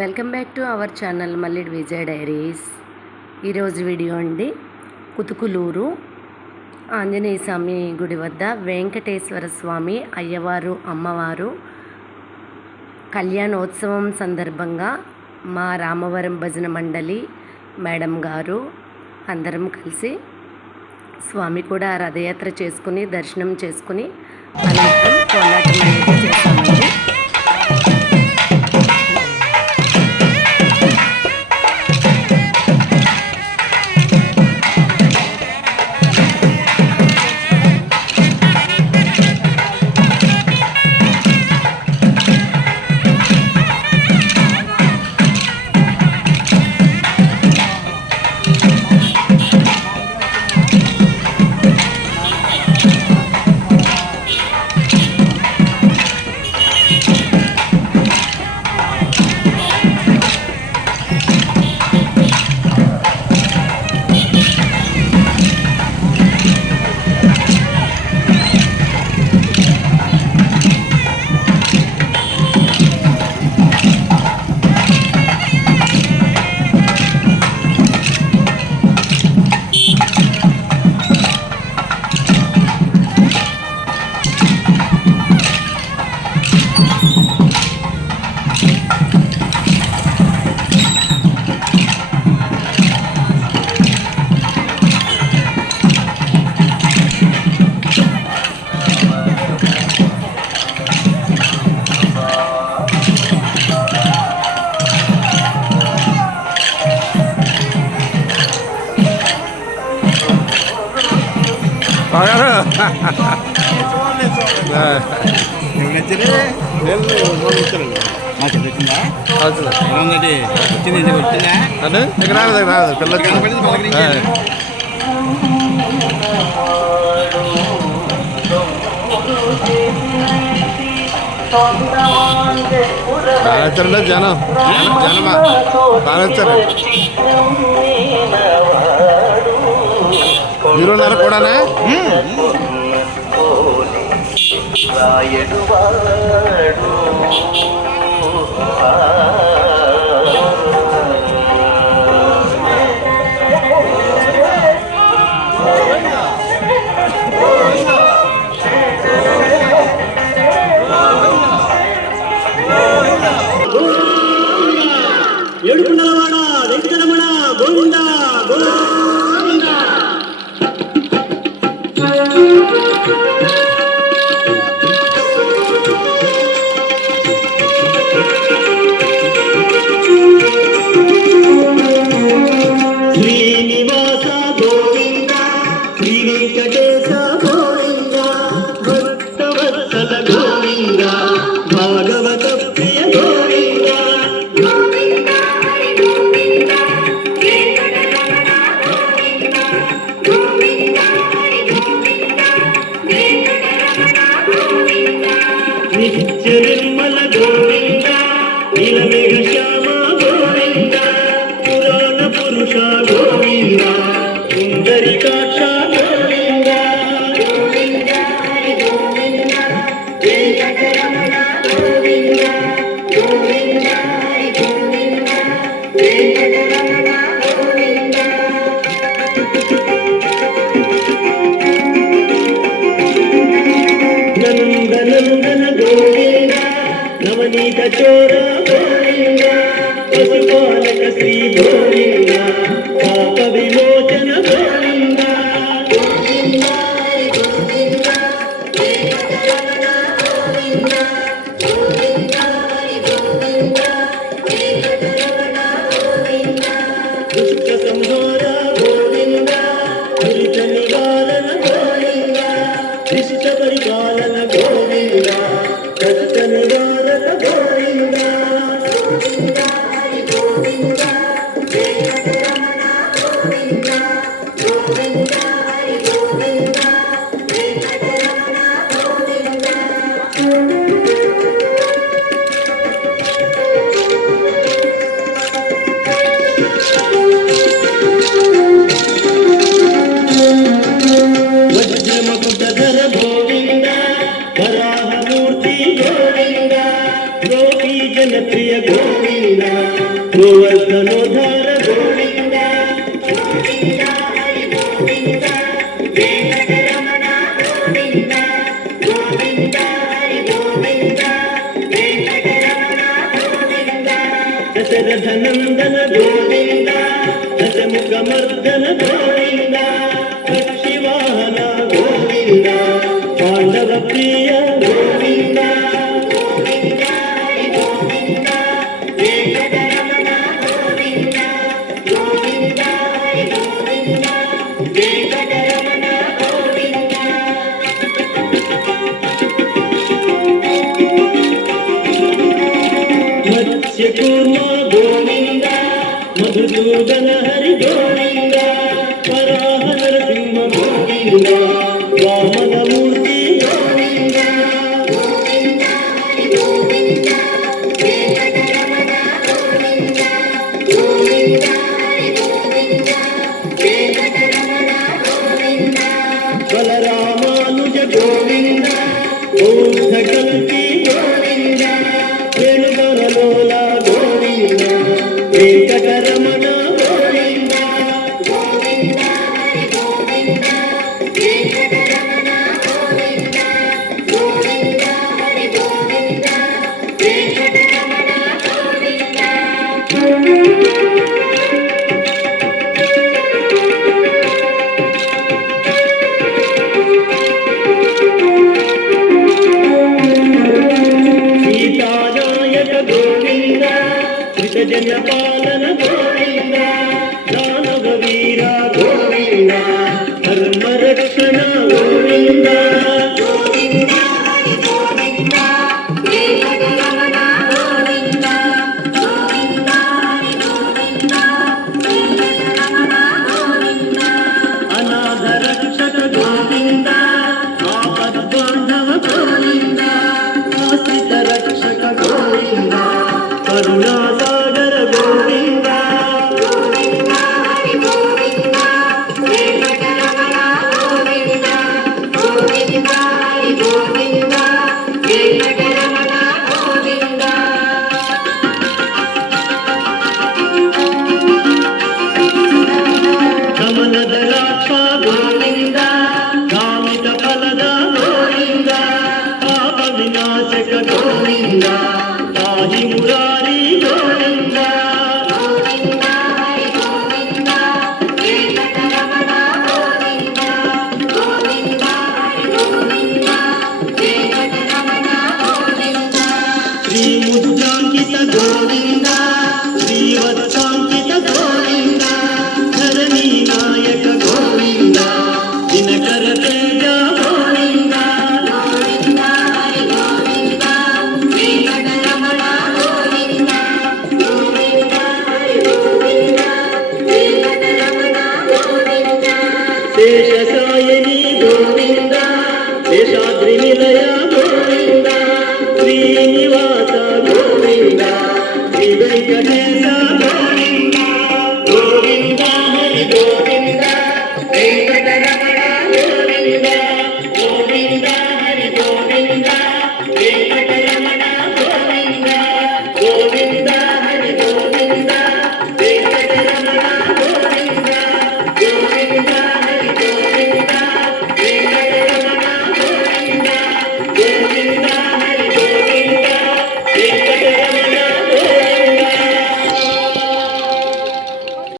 Welcome back to our channel Mallidi Vijaya diaries. ఈరోజు video అండి, కుతుకులూరు ఆంజనేయ స్వామి గుడి వద్ద వెంకటేశ్వర స్వామి అయ్యవారు అమ్మవారు కళ్యాణోత్సవం సందర్భంగా మా రామవరం భజన మండలి మేడం గారు అందరం కలిసి స్వామి కూడా రథయాత్ర చేసుకుని దర్శనం చేసుకుని అనంతరం కోలాటం అనేది చేస్తామండి. జనం జనమా బాగా వచ్చారు. మీరున్నారు కూడానే. ఏడుకున్నవాడ వెంకటరమణ గోవింద గోవింద. శ్రీనివాస గోవింద, శ్రీ వెంకటేశ గోవింద, భక్తవత్సల గోవింద, భాగవత ప్రియ గోవింద. నిత్య నిర్మల గోవింద, నీలమేఘ శ్యామ గోవింద, పురాణ పురుష గోవింద, సుందరికాక్ష గోవింద. గోవింద గోవింద వెంకటరమణ గోవింద, గోవింద గోవింద వెంకటరమణ గోవింద. నందనందన గోవింద, నవనీత చోర గోవింద, పశుపాలక శ్రీ గోవింద, పాప విమోచన గోవింద. గోవింద గోవింద వెంకటరమణ గోవింద, గోవింద గోవింద వెంకటరమణ గోవింద. దుష్ట సంహార గోవింద, దురిత నివారణ గోవింద, శిష్ట పరిపాలన గోవింద, కష్ట నివారణ గోవింద. గోవింద గోవింద ಗೋವರ್ಧನೋದ್ಧಾರ ಗೋವಿಂದ ದಶರಥ ನಂದನ ಗೋವಿಂದ ದಶಮುಖ ಮರ್ದನ ಗೋವಿಂದ ಪಕ್ಷಿವಾಹನ ಗೋವಿಂದ ಪಾಂಡವ ಪ್ರಿಯ ಗೋವಿಂದ ಮತ್ಸ್ಯಕೂರ್ಮ ಗೋವಿಂದ ಮಧುಸೂದನ ಹರಿ ಗೋವಿಂದ ವರಾಹ ನರಸಿಂಹ ಗೋವಿಂದ ವಾಮನ ಮೂರ್ತಿ ಗೋವಿಂದ ಬಲರಾಮಾನುಜ ಗೋವಿಂದ ಬೌದ್ಧ ಕಲ್ಕಿ ಗೋವಿಂದ ವೇಣುಗರಲೋಲ ಗೋವಿಂದ ವೆಂಕಟರಮಣ ಗೋವಿಂದ ಸೀತಾನಾಯಕ ಗೋವಿಂದ ಕೃತಜನ ಪಾಲನ ಗೋವಿಂದ ದಾನವ ವೀರ ಗೋವಿಂದ ಧರ್ಮ ರಕ್ಷಣ ಗೋವಿಂದ ಅನಾಥ ರಕ್ಷಕ ಗೋವಿಂದ ಆಪದ್ಬಾಂಧವ ಗೋವಿಂದ ಆಶ್ರಿತ ರಕ್ಷಕ ಗೋವಿಂದ ಕರುಣಾಸಾಗರ ಗೋವಿಂದ ಕಮಲದ ಲಾಕ್ಷ ಗೋವಿಂದ ಕಾಮಿತ ಫಲದ ಗೋವಿಂದ ಪಾಪ ವಿನಾಶಕ ಗೋವಿಂದ ತಾಯಿ ಮುರಾರಿ ಗೋವಿಂದ ಶ್ರೀ ಮುದ್ರಾಂಕಿತ ಗೋವಿಂದ ಶ್ರೀವತ್ಸಾಂಕಿತ ಗೋವಿಂದ ಧರಣಿ ನಾಯಕ ಗೋವಿಂದ ದಿನಕರ ತೇಜ ಗೋವಿಂದ ಶೇಷಸಾಯಿನಿ ಗೋವಿಂದ ಶೇಷಾದ್ರಿ ನಿಲಯ ಗೋವಿಂದ ಶ್ರೀನಿವಾಸ ಗೋವಿಂದ ಶ್ರೀ ವೆಂಕಟೇಶ